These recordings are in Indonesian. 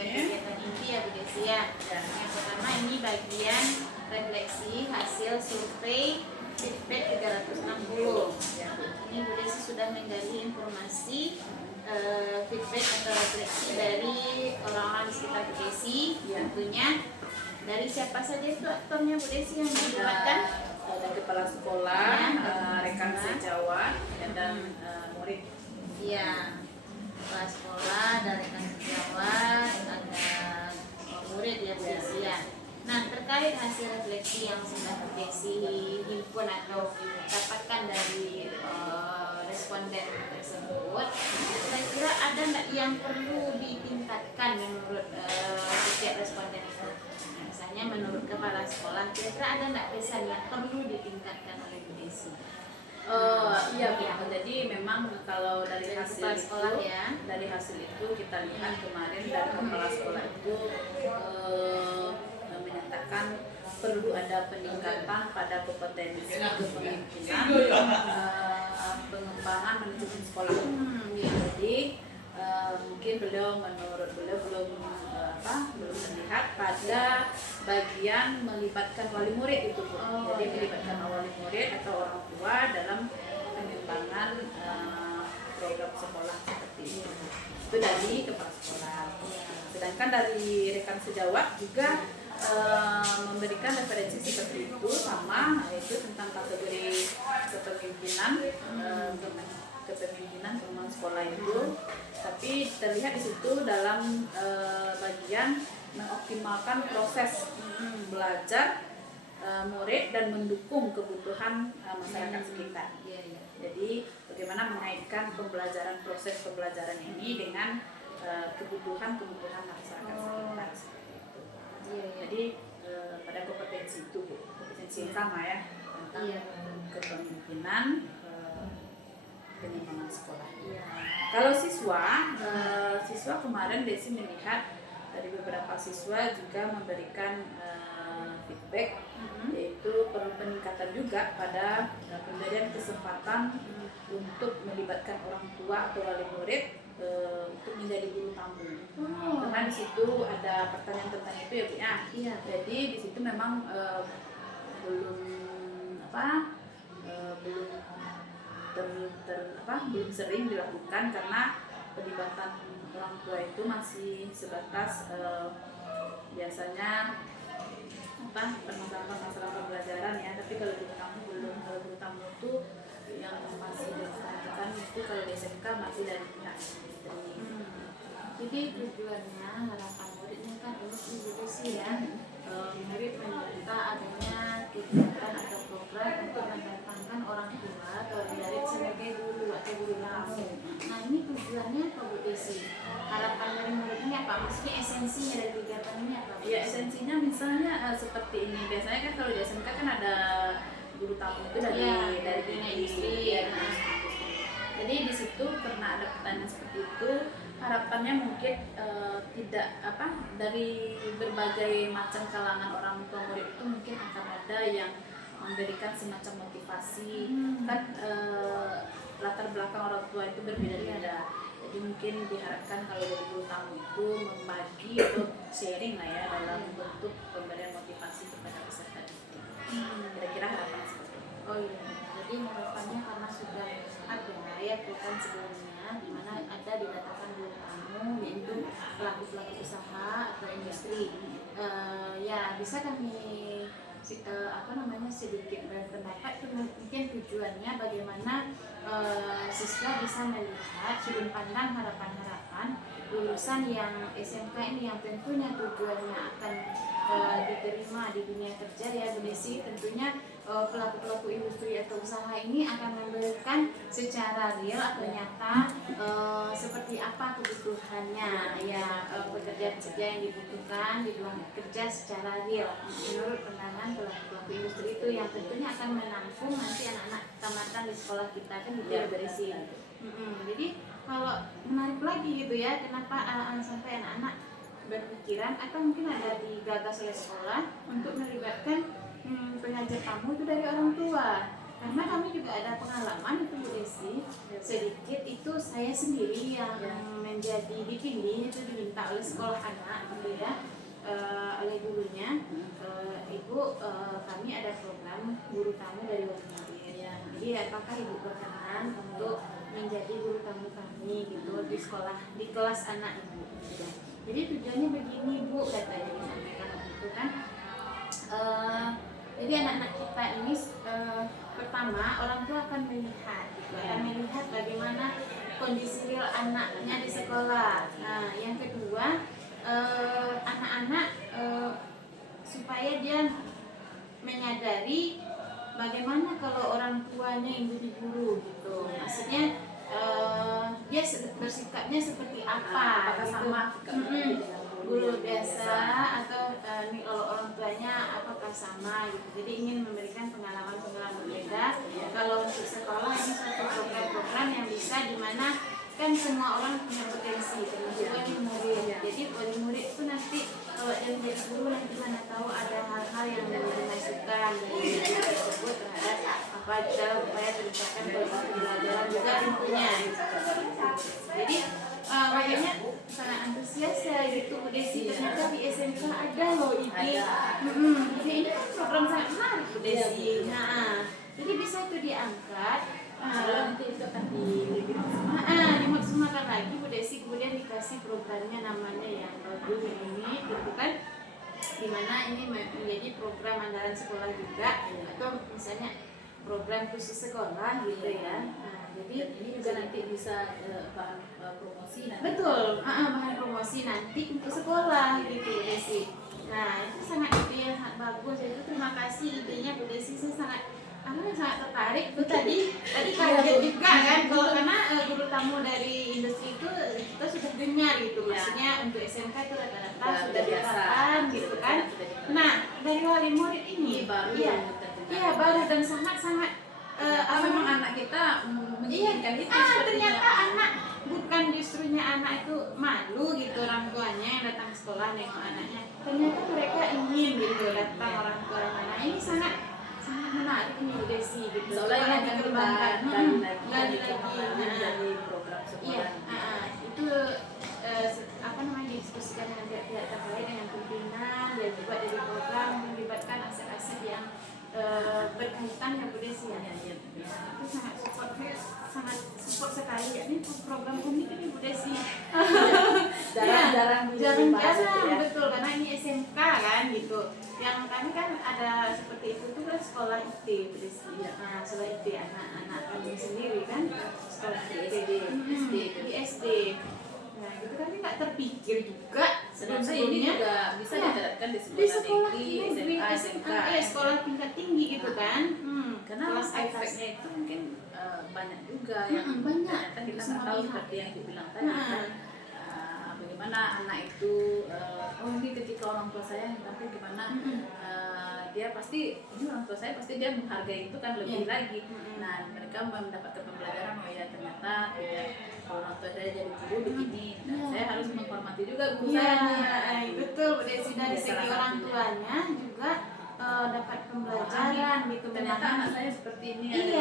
kegiatan inti ya Bu Desi ya. Yang pertama ini bagian refleksi hasil survei feedback 360. Ini Bu Desi sudah menggali informasi feedback atau refleksi dari orang-orang di sekitar Bu Desi. Tentunya dari siapa saja itu aktornya Bu Desi yang dilibatkan? Ada kepala sekolah, rekan sejawat, dan murid. Iya, kepala sekolah, ada rekan sejawat, ada murid ya Bu Desi ya. Nah, terkait hasil refleksi yang sudah Bu Desi himpun atau dapatkan dari responden tersebut, kira-kira ada nggak yang perlu ditingkatkan menurut setiap responden itu? Nah, misalnya menurut kepala sekolah, kira-kira ada nggak pesan yang perlu ditingkatkan oleh Bu Desi? Iya Bu. Jadi memang kalau dari hasil sekolah itu, ya. dari hasil itu kita lihat kemarin dari kepala sekolah itu menyatakan perlu ada peningkatan pada kompetensi kepemimpinan, pengembangan manajemen sekolah. Jadi mungkin menurut beliau belum terlihat pada bagian melibatkan wali murid itu Bu. Jadi melibatkan wali murid atau orang tua dalam pengembangan program sekolah seperti itu. Itu dari kepala sekolah. Sedangkan dari rekan sejawat juga memberikan referensi seperti itu sama, yaitu tentang kategori kepemimpinan, kepemimpinan teman sekolah itu. Tapi terlihat di situ dalam bagian mengoptimalkan proses belajar murid dan mendukung kebutuhan masyarakat sekitar. Jadi bagaimana mengaitkan proses pembelajaran ini dengan kebutuhan masyarakat sekitar. Jadi pada kompetensi itu Bu, kompetensi utama ya tentang kepemimpinan, pengembangan sekolah. Kalau siswa kemarin Desi melihat dari beberapa siswa juga memberikan feedback, yaitu perlu peningkatan juga pada pemberian kesempatan untuk melibatkan orang tua atau wali murid untuk menjadi guru tamu. Karena di situ ada pertanyaan tentang itu ya Bu ya. Jadi di situ memang belum sering dilakukan karena pelibatan orang tua itu masih sebatas biasanya masalah pembelajaran ya. Tapi kalau guru tamu belum. Kalau guru tamu itu yang masih dilakukan itu kalau di SMK masih dari pihak istri. Jadi tujuannya harapan muridnya kan ini Bu Desi ya, murid meminta adanya kegiatan atau program untuk mendatangkan orang tua atau murid sebagai guru atau guru tamu. Nah ini tujuannya apa Bu Desi? Harapan dari muridnya apa? Maksudnya esensinya dari kegiatan ini apa? Ya esensinya misalnya seperti ini. Biasanya kan kalau di SMK kan ada guru tamu itu dari industri. Jadi di situ karena ada pertanyaan seperti itu, harapannya mungkin tidak dari berbagai macam kalangan orang tua murid itu mungkin akan ada yang memberikan semacam motivasi. Kan latar belakang orang tua itu berbeda-beda. Jadi mungkin diharapkan kalau dari guru tamu itu membagi atau sharing lah ya dalam bentuk pemberian motivasi kepada peserta didik. Kira-kira harapan seperti itu. Oh iya, jadi harapannya karena sudah ada ya program sebelumnya di mana ada didatakan guru tamu yaitu pelaku usaha atau industri. Ya bisa kami sedikit berpendapat itu mungkin tujuannya bagaimana siswa bisa melihat sudut pandang harapan-harapan lulusan yang SMK ini yang tentunya tujuannya akan diterima di dunia kerja ya Bu Desi. Tentunya pelaku-pelaku industri atau usaha ini akan memberikan secara real atau nyata seperti apa kebutuhannya ya, pekerjaan-pekerjaan yang dibutuhkan di dunia kerja secara real menurut pandangan pelaku-pelaku industri itu yang tentunya akan menampung nanti anak-anak tamatan di sekolah kita kan gitu ya Bu Desi. Jadi kalau menarik lagi gitu ya, kenapa sampai anak-anak berpikiran atau mungkin ada digagas oleh sekolah untuk melibatkan pengajar tamu itu dari orang tua. karena kami juga ada pengalaman itu Bu Desi, sedikit itu saya sendiri yang menjadi dipilih, itu diminta oleh sekolah anak gitu ya, oleh gurunya, Ibu, kami ada program guru tamu dari luar negeri ya. Jadi apakah Ibu berkenan untuk menjadi guru tamu kami gitu di sekolah, di kelas anak Ibu gitu. Jadi tujuannya begini Bu, katanya disampaikan waktu itu kan, jadi anak-anak kita ini pertama orang tua akan melihat gitu, akan melihat bagaimana kondisi real anaknya di sekolah. Nah, yang kedua, anak-anak supaya dia menyadari bagaimana kalau orang tuanya yang jadi guru gitu. Maksudnya dia bersikapnya seperti apa apakah gitu. sama Guru biasa atau kalau orang tuanya apakah sama gitu. Jadi ingin memberikan pengalaman-pengalaman berbeda. Kalau untuk sekolah ini suatu program-program yang bisa dimana kan semua orang punya potensi, termasuk wali murid. Jadi wali murid itu nanti kalau dia menjadi guru nanti mana tahu ada hal-hal yang dimasukkan dari guru tersebut terhadap apa dalam upaya tercapaikan kualitas pembelajaran juga tentunya. Jadi makanya sangat antusias ya gitu Bu Desi, ternyata di SMK ada loh ide. Ide ini kan program sangat menarik Bu Desi. Nah, jadi bisa itu diangkat. nanti itu akan Dimaksimalkan lagi Bu Desi, kemudian dikasih programnya namanya yang bagus ini gitu kan, dimana ini menjadi program andalan sekolah juga atau misalnya program khusus sekolah gitu ya. Nah, jadi ini juga nanti bisa bahan promosi nanti. betul, bahan promosi nanti untuk sekolah gitu Bu Desi. Nah, itu sangat ide yang sangat bagus. Itu terima kasih idenya Bu Desi, saya sangat tertarik tuh tadi kaget juga kan kalau karena guru tamu dari industri itu kita sudah dengar gitu, maksudnya untuk SMK itu rata-rata sudah diterapkan gitu kan. Nah, dari wali murid ini baru baru dan sangat-sangat memang anak kita menginginkan itu ternyata anak bukan justrunya anak itu malu gitu orang tuanya yang datang ke sekolah nengok anaknya, ternyata mereka ingin gitu datang orang tua anak. Ini sangat menarik nih Bu Desi gitu. Soalnya akan dikembangkan lagi dari program sekolah. Itu apa namanya didiskusikan dengan pihak-pihak terkait dengan pimpinan dan juga dari program melibatkan aset-aset yang berkaitan ya Bu Desi ya. Itu sangat support sekali ya, ini program unik ini Bu Desi. Jarang-jarang betul, karena ini SMK kan gitu. Yang kami kan ada seperti itu tuh kan sekolah IT Bu Desi. Nah, sekolah IT anak-anak kami sendiri kan sekolah di SD. Nah, itu kan nggak terpikir juga Sebenarnya ini juga bisa diterapkan di sekolah negeri, negeri, SMK, sekolah tingkat tinggi gitu kan. Karena Kelas atas. efeknya itu mungkin banyak juga yang banyak. ternyata kita Bisa nggak tahu melihat. seperti yang dibilang tadi kan. Bagaimana anak itu ini ketika orang tua saya tapi gimana dia pasti ini orang tua saya pasti dia menghargai itu kan lebih lagi. Nah, mereka mendapatkan pembelajaran oh ya ternyata tidak orang tua saya jadi guru begini. Nah, saya harus menghormati juga guru saya. Betul Bu Desi, dari segi orang tuanya juga dapat pembelajaran gitu. Ternyata anak saya seperti ini.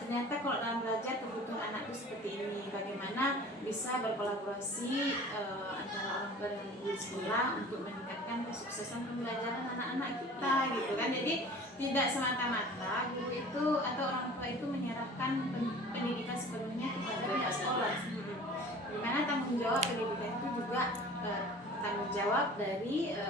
Ternyata kalau dalam belajar kebutuhan anak itu seperti ini. Bagaimana bisa berkolaborasi antara orang tua dan guru sekolah untuk meningkatkan kesuksesan pembelajaran anak-anak kita gitu kan. Jadi tidak semata-mata guru itu atau orang tua itu menyerahkan pendidikan sepenuhnya kepada pihak sekolah. Dimana tanggung jawab pendidikan itu juga tanggung jawab dari